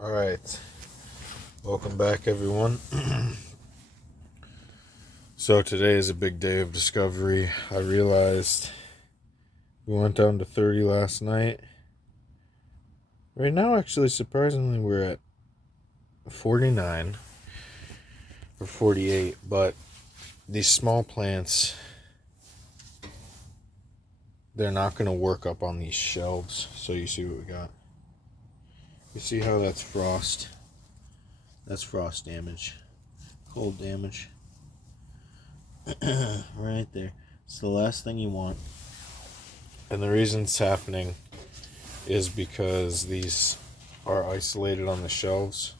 All right, welcome back, everyone. So today is a big day of discovery. I realized we went down to 30 last night. Right now, actually, surprisingly, we're at 49 or 48, but these small plants, they're not going to work up on these shelves. So you see what we got. You see how that's frost? That's frost damage, cold damage. Right there. It's the last thing you want. And the reason it's happening is because these are isolated on the shelves.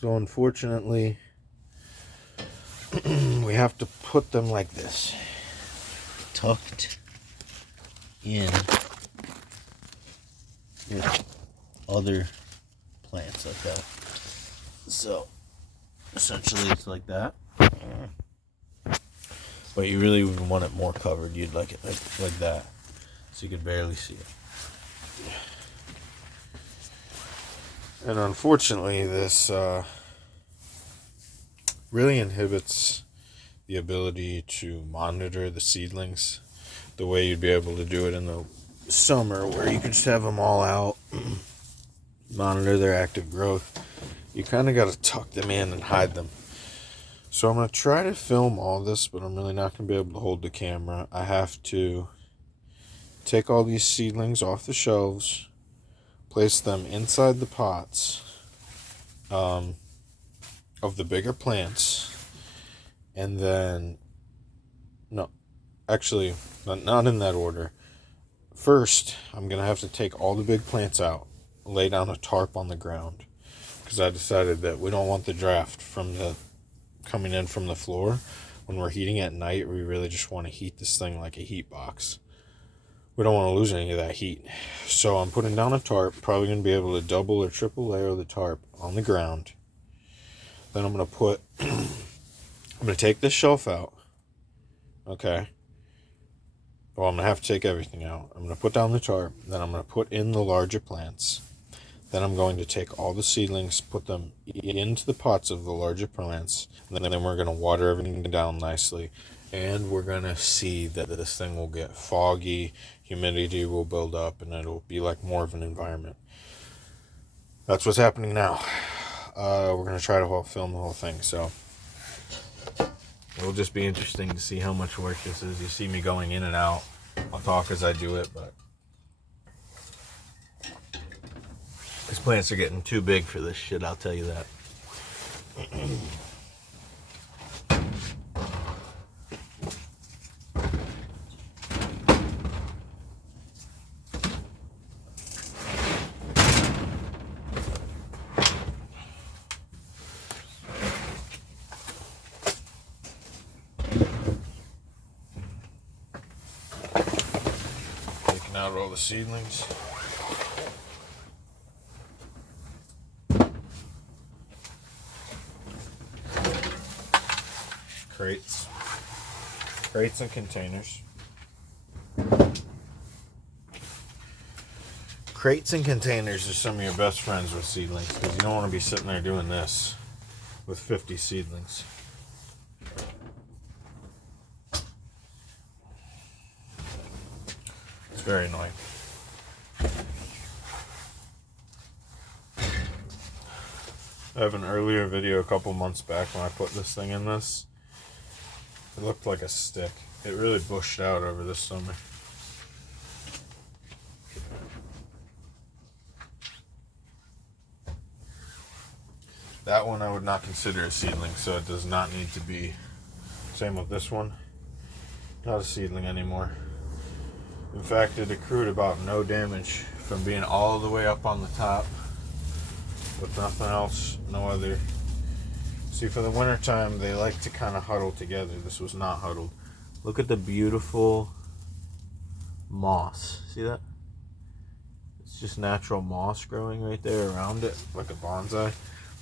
So unfortunately, we have to put them like this, tucked in with other plants like that. So essentially it's like that. But you really would want it more covered. You'd like it like that, so you could barely see it. And unfortunately, this really inhibits the ability to monitor the seedlings the way you'd be able to do it in the summer, where you can just have them all out, monitor their active growth. You kind of got to tuck them in and hide them. So I'm going to try to film all this, but I'm really not going to be able to hold the camera. I have to take all these seedlings off the shelves, place them inside the pots of the bigger plants, and then, no, actually, not in that order. First, I'm going to have to take all the big plants out, lay down a tarp on the ground, because I decided that we don't want the draft coming in from the floor. When we're heating at night, we really just want to heat this thing like a heat box. We don't want to lose any of that heat. So I'm putting down a tarp, probably going to be able to double or triple layer the tarp on the ground. Then I'm going to take this shelf out. Okay. Well, I'm going to have to take everything out. I'm going to put down the tarp. Then I'm going to put in the larger plants. Then I'm going to take all the seedlings, put them into the pots of the larger plants, and then we're going to water everything down nicely. And we're going to see that this thing will get foggy, humidity will build up, and it'll be like more of an environment. That's what's happening now. We're going to try to film the whole thing, so it'll just be interesting to see how much work this is. You see me going in and out. I'll talk as I do it, but these plants are getting too big for this shit, I'll tell you that. Taking out all the seedlings. Crates and containers. Crates and containers are some of your best friends with seedlings, because you don't want to be sitting there doing this with 50 seedlings. It's very annoying. I have an earlier video a couple months back when I put this thing in this. It looked like a stick. It really bushed out over this summer. That one I would not consider a seedling, so it does not need to be. Same with this one. Not a seedling anymore. In fact, it accrued about no damage from being all the way up on the top with nothing else, no other. See, for the winter time, they like to kind of huddle together. This was not huddled. Look at the beautiful moss. See that? It's just natural moss growing right there around it, like a bonsai.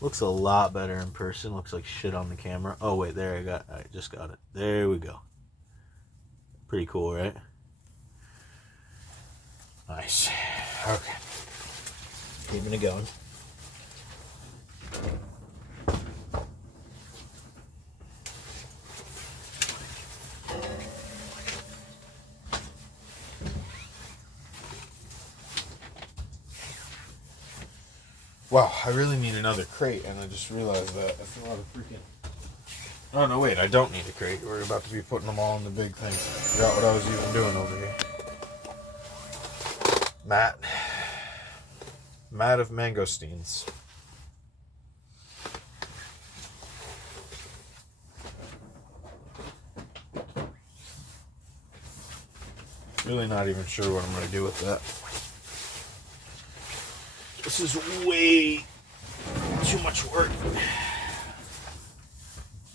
Looks a lot better in person. Looks like shit on the camera. Oh wait, there I just got it. There we go. Pretty cool, right? Nice. Okay. Keeping it going. Wow, I really need another crate, and I just realized that. That's a lot of freaking... Oh, no, wait, I don't need a crate. We're about to be putting them all in the big things. I forgot what I was even doing over here. Mat. Mat of mangosteens. Really not even sure what I'm going to do with that. This is way too much work.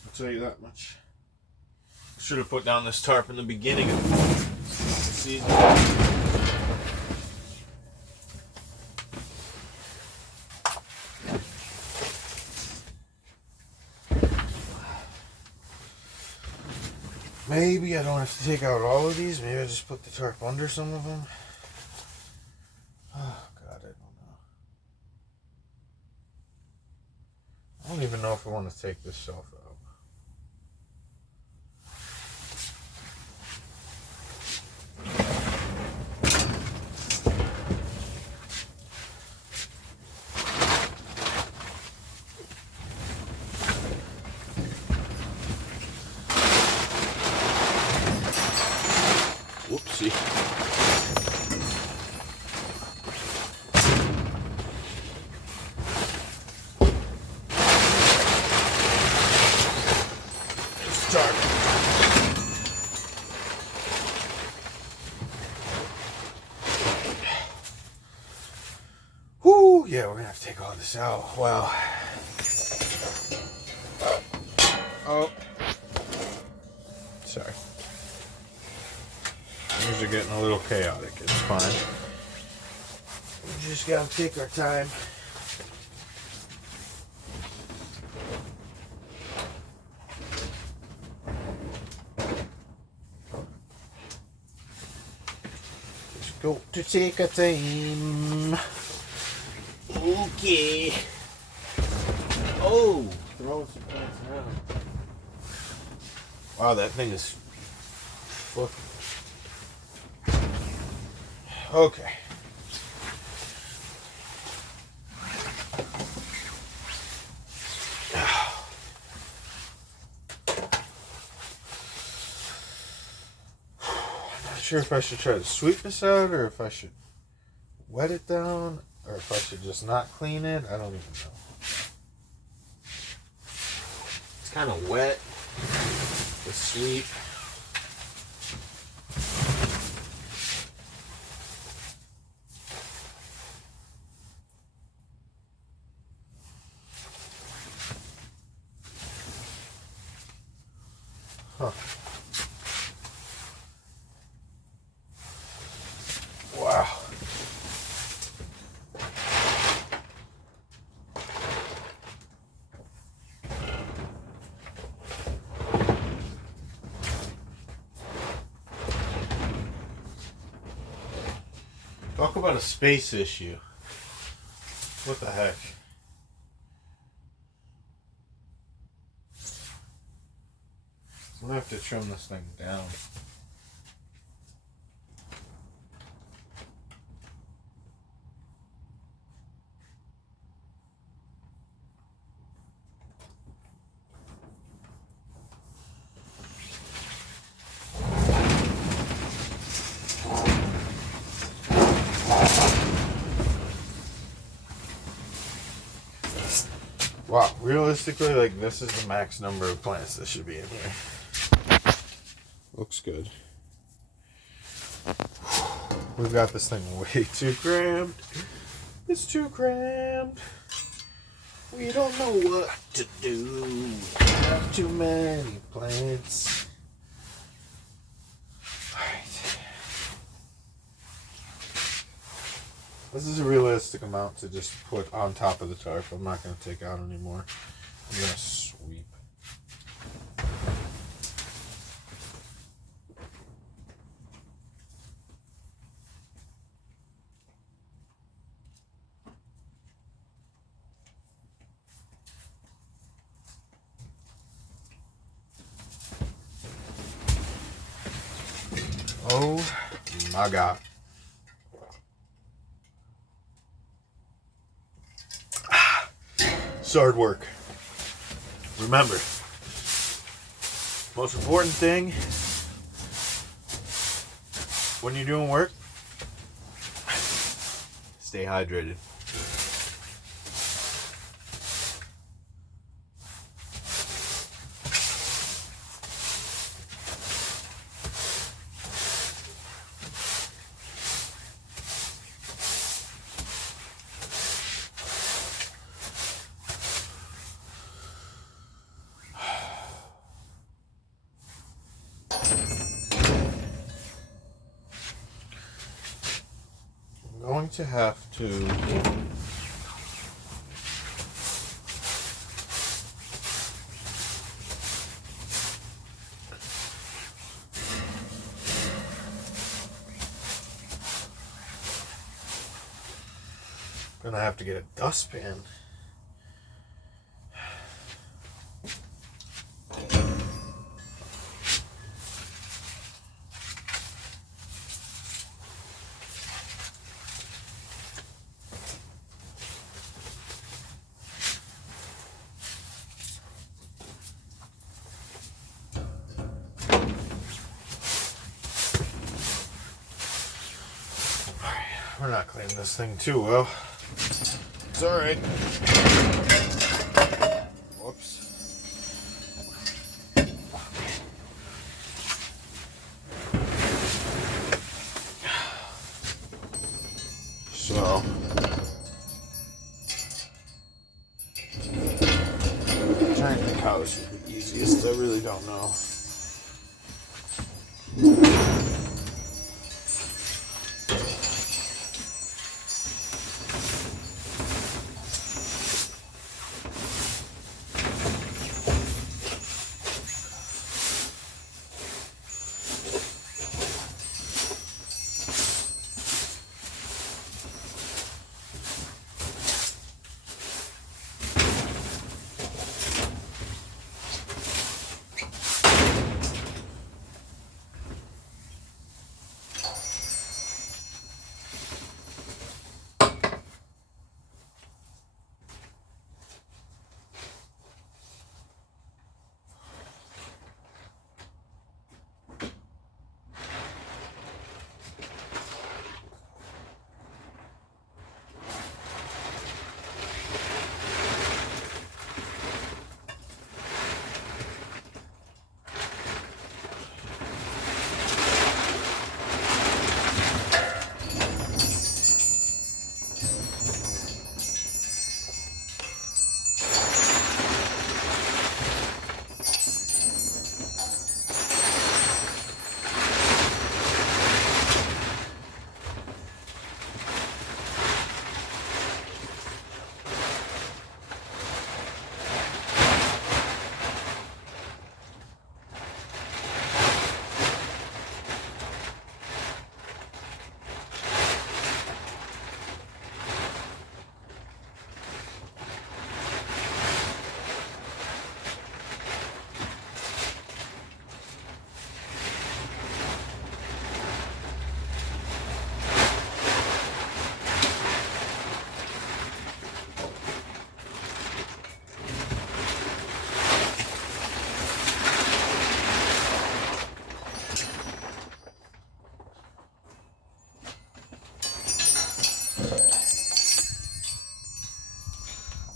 I'll tell you that much. Should have put down this tarp in the beginning of the season. Maybe I don't have to take out all of these. Maybe I just put the tarp under some of them. Oh, God, I don't know. I don't even know if I want to take this shelf out. Whoopsie. It's dark. Whoo, yeah, we're gonna have to take all this out. Wow. Oh. Sorry. Things are getting a little chaotic. It's fine. We just gotta take our time. Just go to take our time. Okay. Oh, throwing some plants around. Wow, that thing is fucking. Okay. I'm not sure if I should try to sweep this out or if I should wet it down or if I should just not clean it. I don't even know. It's kind of wet. The sweep. Huh. Wow. Talk about a space issue. What the heck? I'm gonna have to trim this thing down. Wow, realistically, like, this is the max number of plants that should be in here. Looks good. We've got this thing way too crammed. It's too crammed. We don't know what to do. We have too many plants. Alright. This is a realistic amount to just put on top of the tarp. I'm not going to take out anymore. I'm going to sweep. Oh my God. It's hard work. Remember, most important thing when you're doing work, stay hydrated. I'm going to have to get a dustpan. We're not cleaning this thing too well. It's alright. Whoops. So, I'm trying to think how this would be easiest. I really don't know.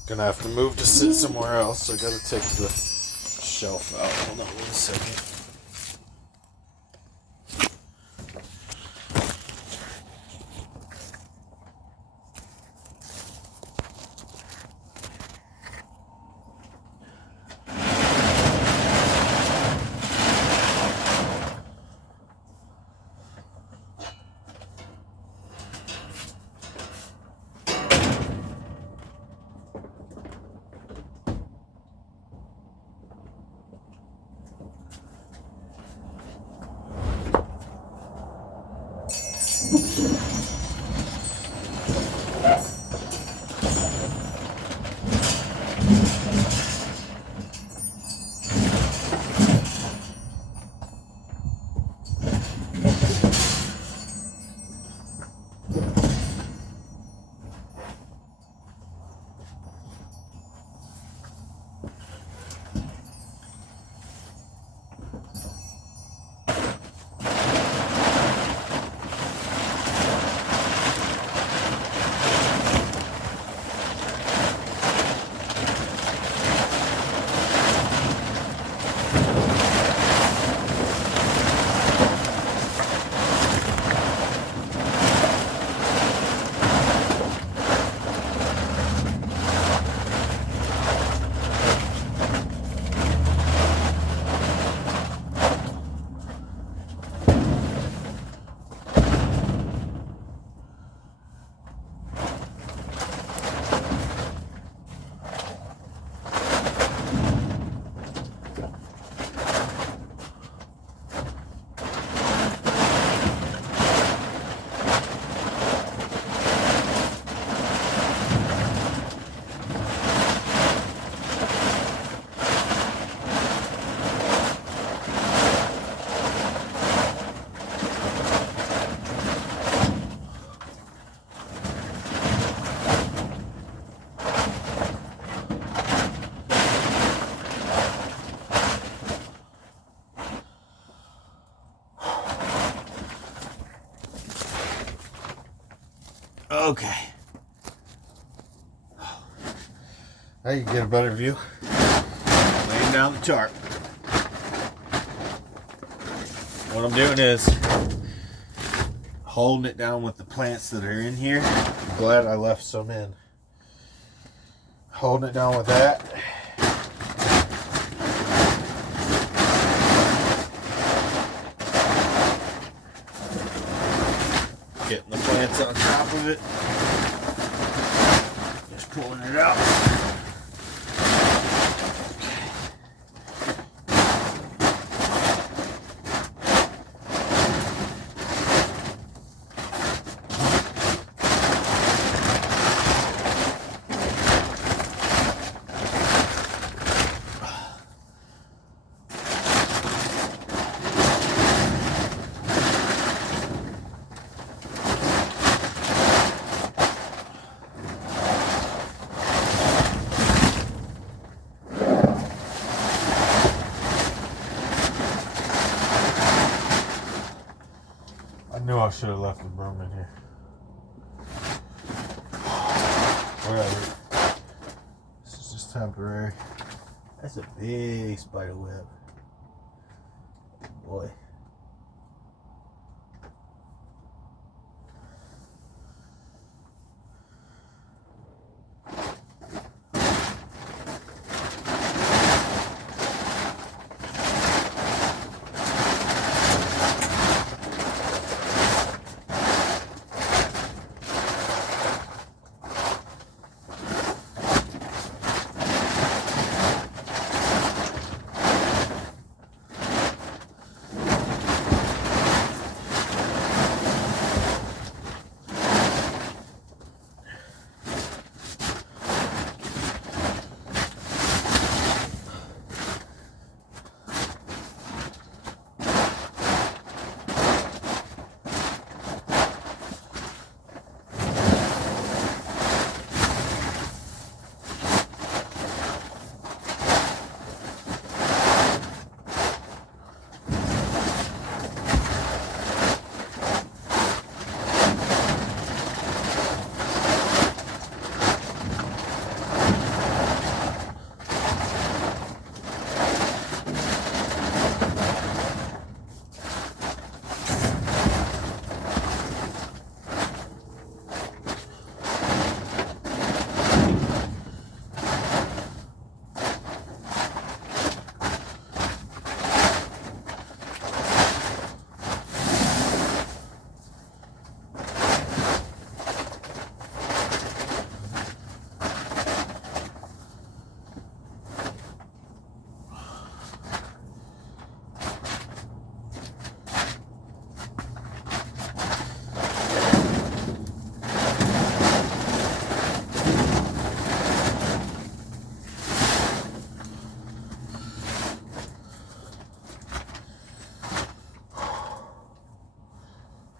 Gonna have to move to sit somewhere else. I gotta take the shelf out. Hold on 1 second. Okay. Now you can get a better view. Laying down the tarp. What I'm doing is holding it down with the plants that are in here. I'm glad I left some in. Holding it down with that. Getting the plants on top of it. Just pulling it out. I knew I should have left the broom in here. Whatever. This is just temporary. That's a big spider web. Boy.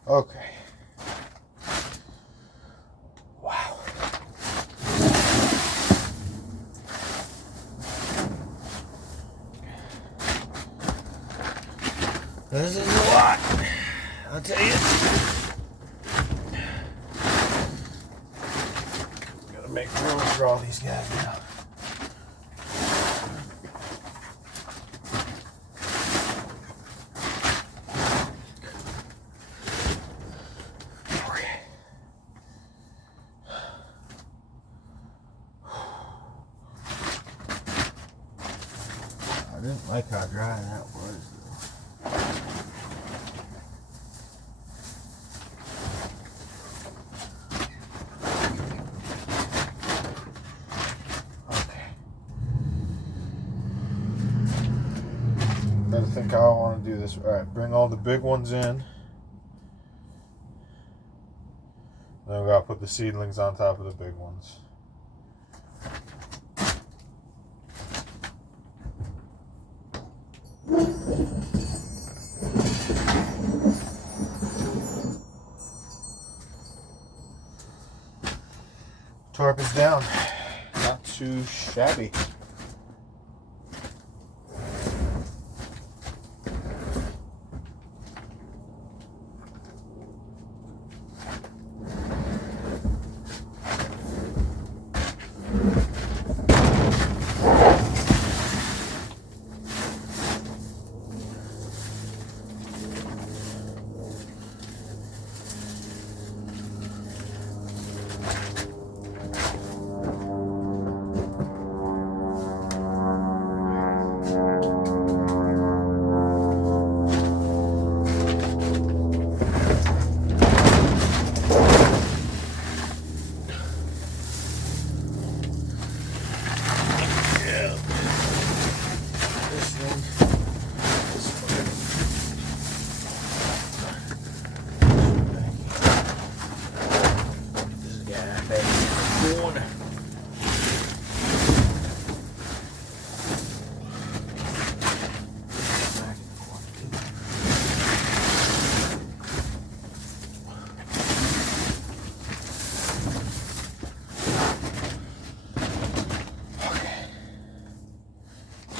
Okay. Wow. This is a lot. I'll tell you. Gotta make room for all these guys now. I didn't like how dry that was. Okay. I think I want to do this. All right, bring all the big ones in. Then we gotta put the seedlings on top of the big ones. Tarp is down. Not too shabby.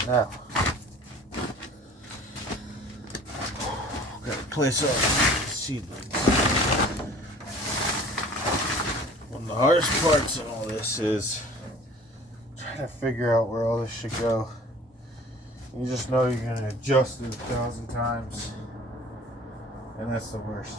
Now, gotta place our seedlings. One of the hardest parts in all this is trying to figure out where all this should go. You just know you're gonna adjust it 1,000 times, and that's the worst.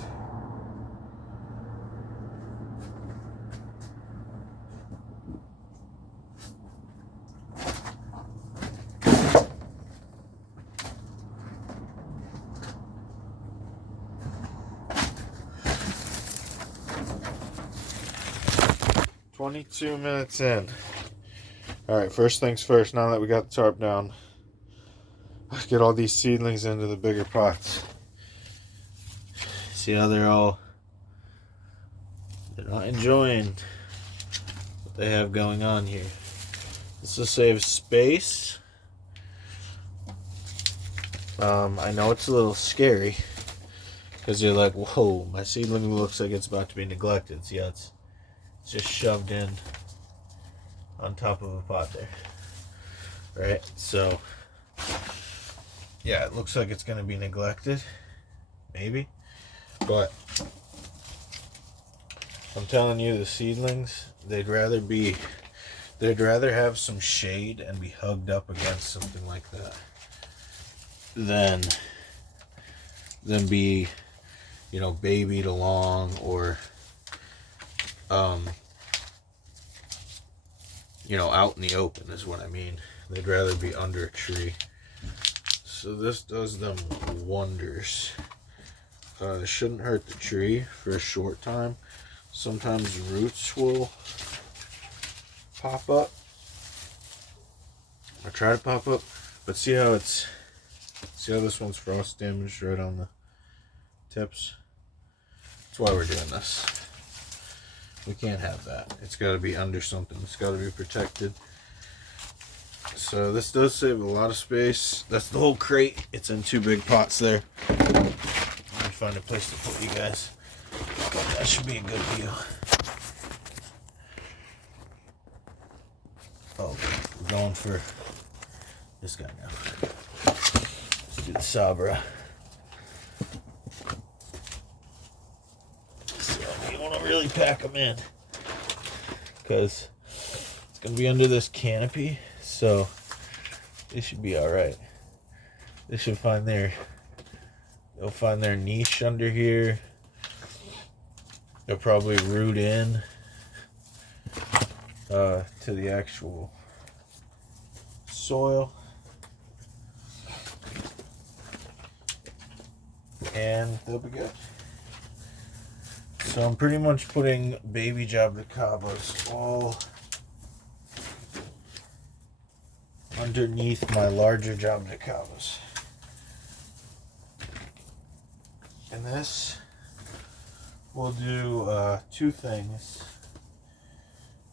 $22 in. Alright, first things first, now that we got the tarp down, let's get all these seedlings into the bigger pots. See how they're not enjoying what they have going on here. This will save space. I know it's a little scary because you're like, whoa, my seedling looks like it's about to be neglected. See how it's just shoved in on top of a pot there, right? So yeah, it looks like it's going to be neglected, maybe, but I'm telling you, the seedlings, they'd rather have some shade and be hugged up against something like that than be, you know, babied along, or you know, out in the open is what I mean. They'd rather be under a tree. So this does them wonders. It shouldn't hurt the tree for a short time. Sometimes roots will pop up, or try to pop up, but see how this one's frost damaged right on the tips? That's why we're doing this. We can't have that. It's got to be under something. It's got to be protected. So this does save a lot of space. That's the whole crate. It's in 2 big pots there. Let me find a place to put you guys. But that should be a good view. Oh, we're going for this guy now. Let's do the Sabra. You want to really pack them in because it's going to be under this canopy, so they should be all right. They should they'll find their niche under here. They'll probably root in to the actual soil, and they'll be good. So I'm pretty much putting baby Jaboticabas all underneath my larger Jaboticabas. And this will do 2 things.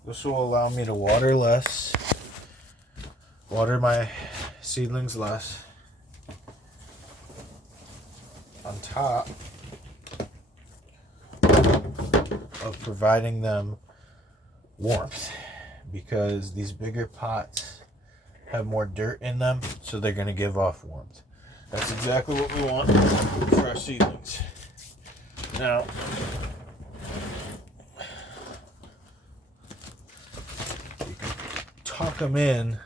This will allow me to water my seedlings less. On top of providing them warmth, because these bigger pots have more dirt in them, so they're going to give off warmth. That's exactly what we want for our seedlings. Now, you can tuck them in,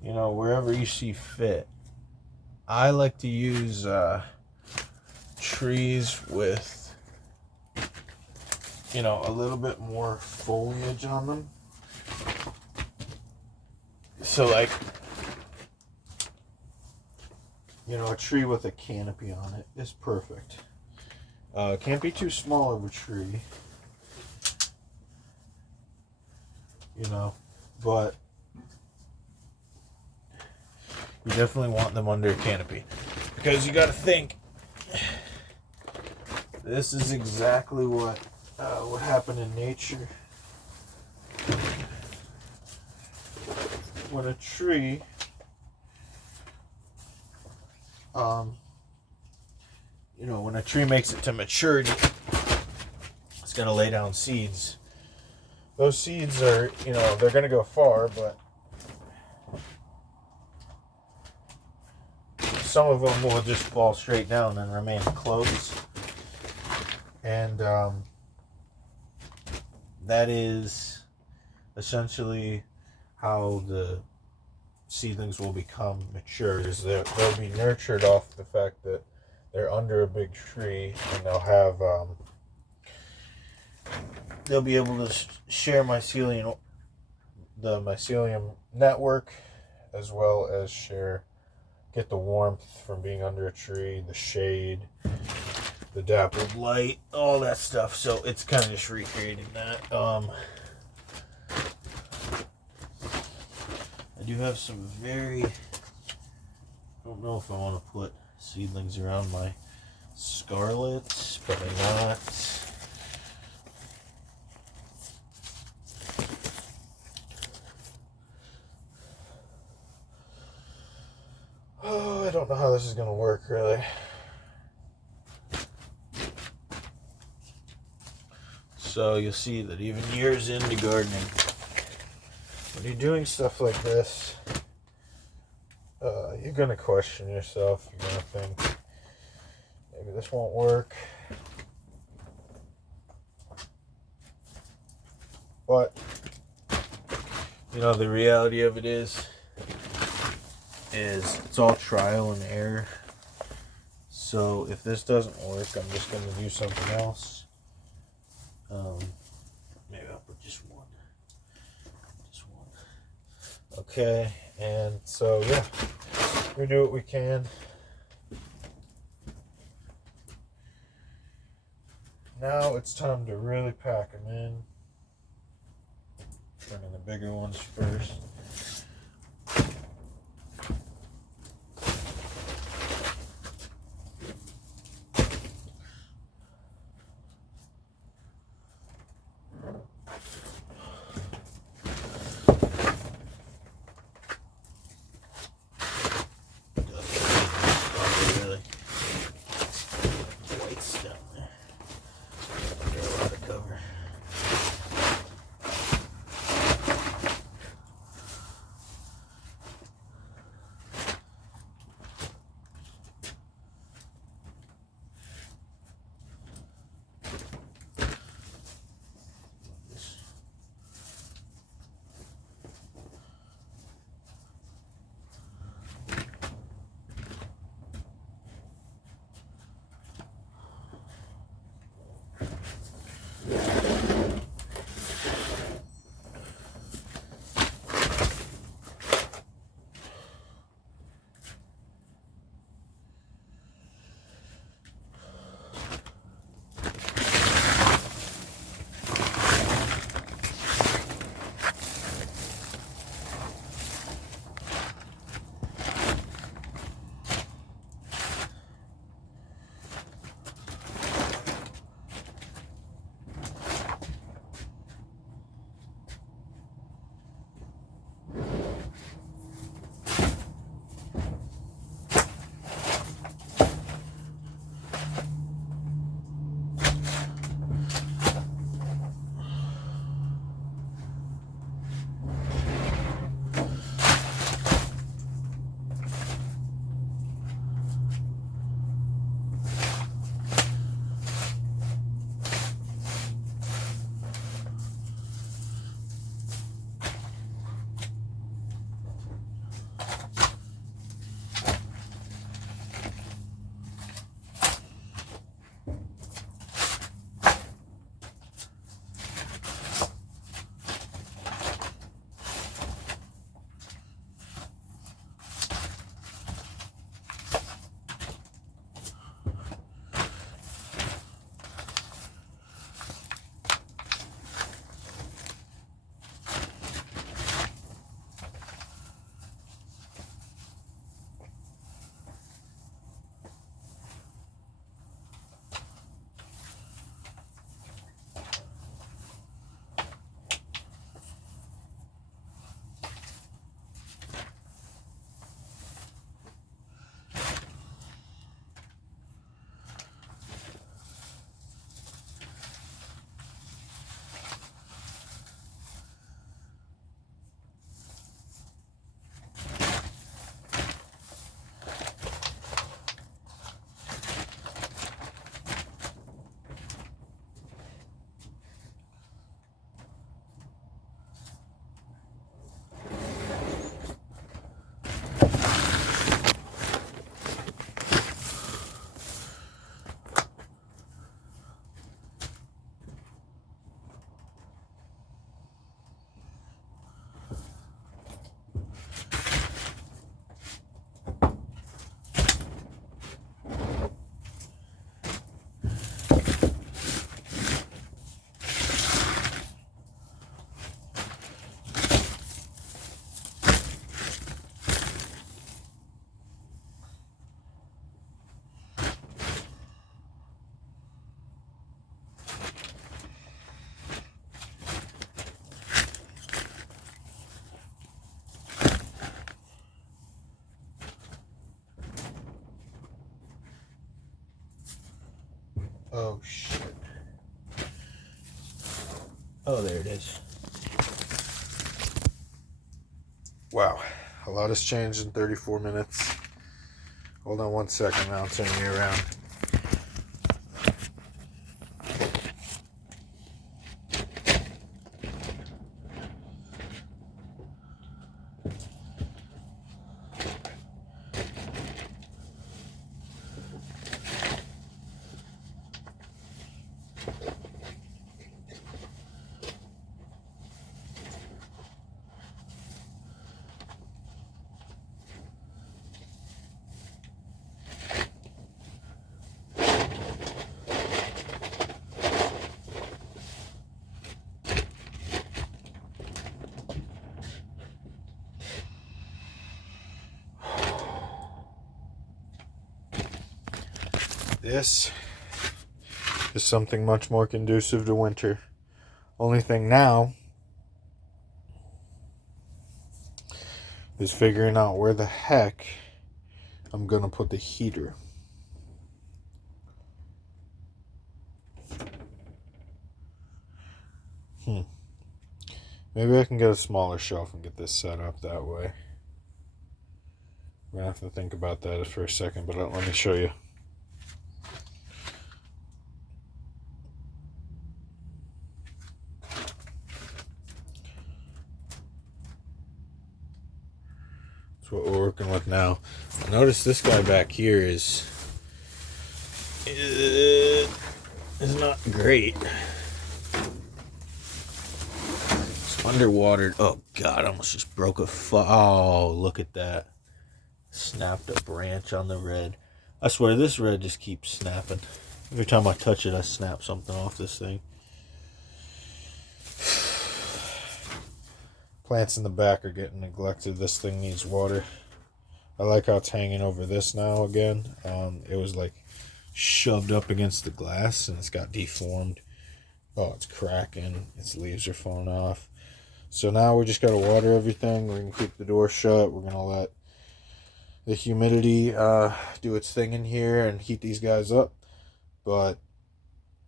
wherever you see fit. I like to use trees with, a little bit more foliage on them. So, like, a tree with a canopy on it is perfect. Can't be too small of a tree, but you definitely want them under a canopy, because you got to think, this is exactly what would happen in nature. When a tree when a tree makes it to maturity, it's going to lay down seeds. Those seeds are, they're going to go far, but some of them will just fall straight down and remain close. And that is essentially how the seedlings will become mature, is they'll be nurtured off the fact that they're under a big tree, and they'll be able to share the mycelium network, as well as get the warmth from being under a tree, the shade, the dappled light, all that stuff. So it's kind of just recreating that. I do have some I don't know if I want to put seedlings around my scarlets, but I'm not. Oh, I don't know how this is going to work, really. So you'll see that even years into gardening, when you're doing stuff like this, you're going to question yourself. You're going to think, maybe this won't work. But, the reality of it is it's all trial and error. So if this doesn't work, I'm just going to do something else. Maybe I'll put just one. Okay, and so yeah, we do what we can. Now it's time to really pack them in. Turning the bigger ones first. Oh, shit. Oh, there it is. Wow. A lot has changed in 34 minutes. Hold on one second. I'll turn you around. This is something much more conducive to winter. Only thing now is figuring out where the heck I'm gonna put the heater. Maybe I can get a smaller shelf and get this set up that way. I'm gonna have to think about that for a second, but let me show you. That's what we're working with now. Notice this guy back here is not great. It's underwater. Oh God, I almost just broke a oh, look at that. Snapped a branch on the red. I swear this red just keeps snapping. Every time I touch it, I snap something off this thing. Plants in the back are getting neglected. This thing needs water. I like how it's hanging over this now again. It was like shoved up against the glass and it's got deformed. Oh, it's cracking. Its leaves are falling off. So now we just got to water everything. We're going to keep the door shut. We're going to let the humidity do its thing in here and heat these guys up. But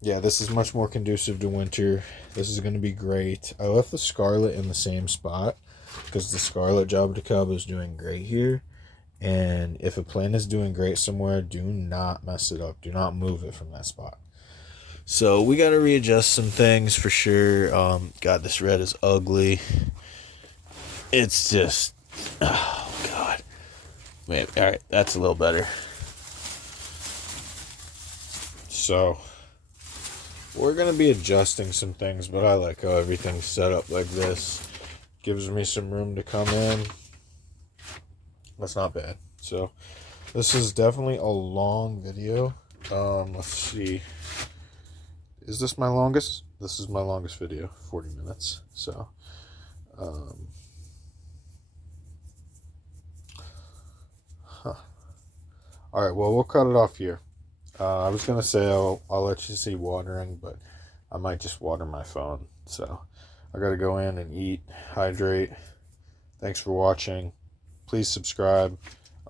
yeah, this is much more conducive to winter. This is going to be great. I left the Scarlet in the same spot because the Scarlet Jaboticaba is doing great here. And if a plant is doing great somewhere, do not mess it up. Do not move it from that spot. So we got to readjust some things for sure. God, this red is ugly. It's just, oh God. Wait, all right, that's a little better. So we're going to be adjusting some things, but I like how everything's set up like this. Gives me some room to come in. That's not bad. So this is definitely a long video. Let's see. Is this my longest? This is my longest video, 40 minutes. So, all right, well, we'll cut it off here. I was going to say I'll let you see watering, but I might just water my phone. So I got to go in and eat, hydrate. Thanks for watching. Please subscribe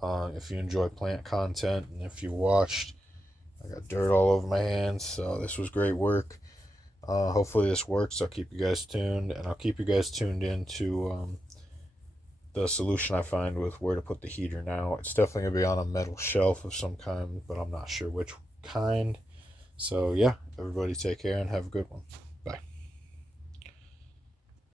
if you enjoy plant content. And if you watched, I got dirt all over my hands. So this was great work. Hopefully this works. I'll keep you guys tuned. And I'll keep you guys tuned into the solution I find with where to put the heater now. It's definitely going to be on a metal shelf of some kind, but I'm not sure which kind. So yeah, everybody take care and have a good one.